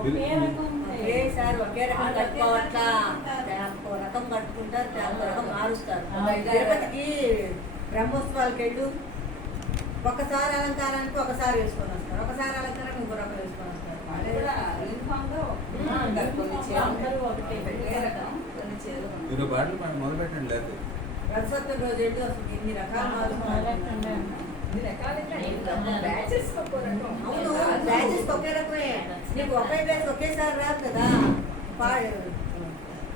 ఒకేసారి ఒకే రకం కట్టుకోవట్లా, రకం కట్టుకుంటారు, రకం మారుస్తారు. తిరుపతికి బ్రహ్మోత్సవాలకి వెళ్ళు, ఒకసారి అలంకారానికి ఒకసారి వేసుకొని వస్తారు, ఒకసారి అలంకారానికి ఇంకో రకం వేసుకొని వస్తారు. రథసప్తమి రోజు వెళ్ళు, అసలు ఎన్ని రకాలు మారుతున్నారు. అవును, బ్యాచెస్ ఒకే రకమే. నీకు ఒకే బ్యాచ్ ఒకేసారి రాదు కదా,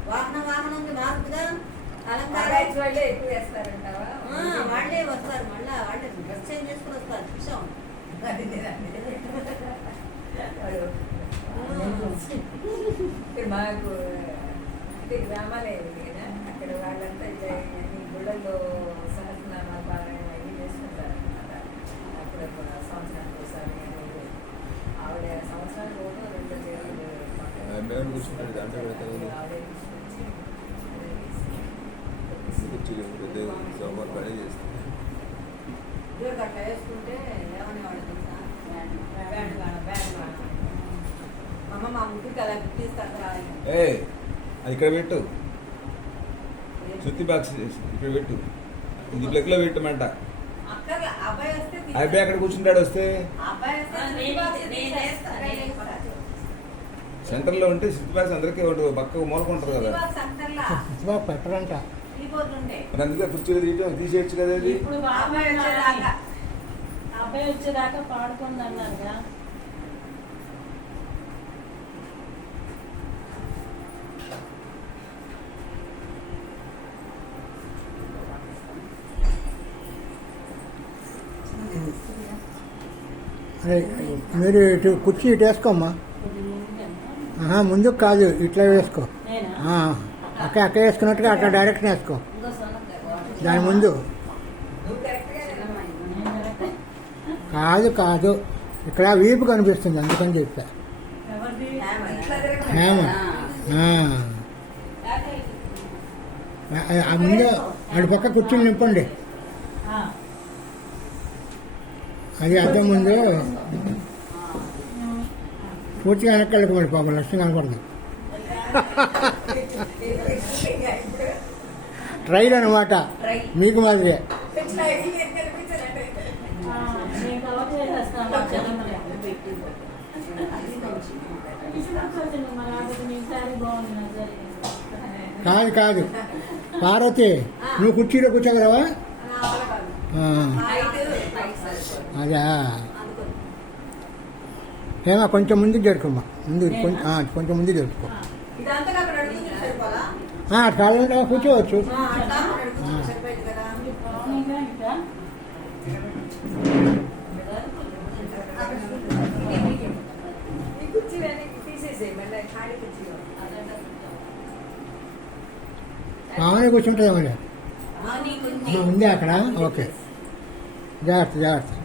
వాహనంకి మారుతుందా. అలంకారం వాళ్ళే ఎక్కువ వేస్తారంటావా? వాళ్ళే వస్తారు, మళ్ళీ వాళ్ళే డ్రెస్ చేంజ్ చేసుకుని వస్తారు. చూసాం మాకు అంటే గ్రామాలే కదా, అక్కడ వాళ్ళంతా గుళ్ళల్లో సహస్రనామాల పారాయణ అవి చేసుకుంటారు అనమాట. అప్పుడు సంవత్సరానికి ఒకసారి ఆవిడ సంవత్సరానికి కూడా 2 చీరలు అట్లా వేసుకుంటే ఏమనేవాడు తెలుసా, అమ్మ మా ముగ్గురికి అలా గుర్తిస్తారు. అది ఇక్కడ పెట్టు, సుత్తి బాక్స్ ఇక్కడ పెట్టు, ఇది ప్లగ్లో పెట్టమంట. అబ్బాయి అక్కడ కూర్చుంటాడు. వస్తే సెంటర్లో ఉంటే సుత్తి బాక్స్ అందరికీ పక్కకు మూలకుంటారు కదా, పెట్టరంట. అందుకే కుర్చీలు తీసేయచ్చు కదా. అది అబ్బాయి వచ్చేదాకా పాడుకుంది అన్నారుగా. మీరు ఇటు కుర్చీ ఇటు వేసుకోమ్మా. ముందుకు కాదు, ఇట్లా వేసుకో. అక్కడ వేసుకున్నట్టుగా అట్లా డైరెక్షన్ వేసుకో. దాని ముందు కాదు ఇక్కడ వీపు కనిపిస్తుంది, అందుకని చెప్పా. ముందు అటు పక్క కుర్చీలు నింపండి. అది అర్థం ముందు పూర్తిగా వెనక్కి మరి పాపం లక్ష్యం కనపడదు. ట్రైల్ అనమాట, మీకు మాదిరే. కాదు పార్వతి, నువ్వు కుర్చీలో కూర్చోగలవా? అదా ఏమా, కొంచెం ముందుకు జరుపుకోమ్మా. కొంచెం ముందుకు జరుపుకో. కాలంలో కూర్చోవచ్చు. మామూలుగా కూర్చుంటుందా మరి? ఉంది అక్కడ. ఓకే, జాగ్రత్త.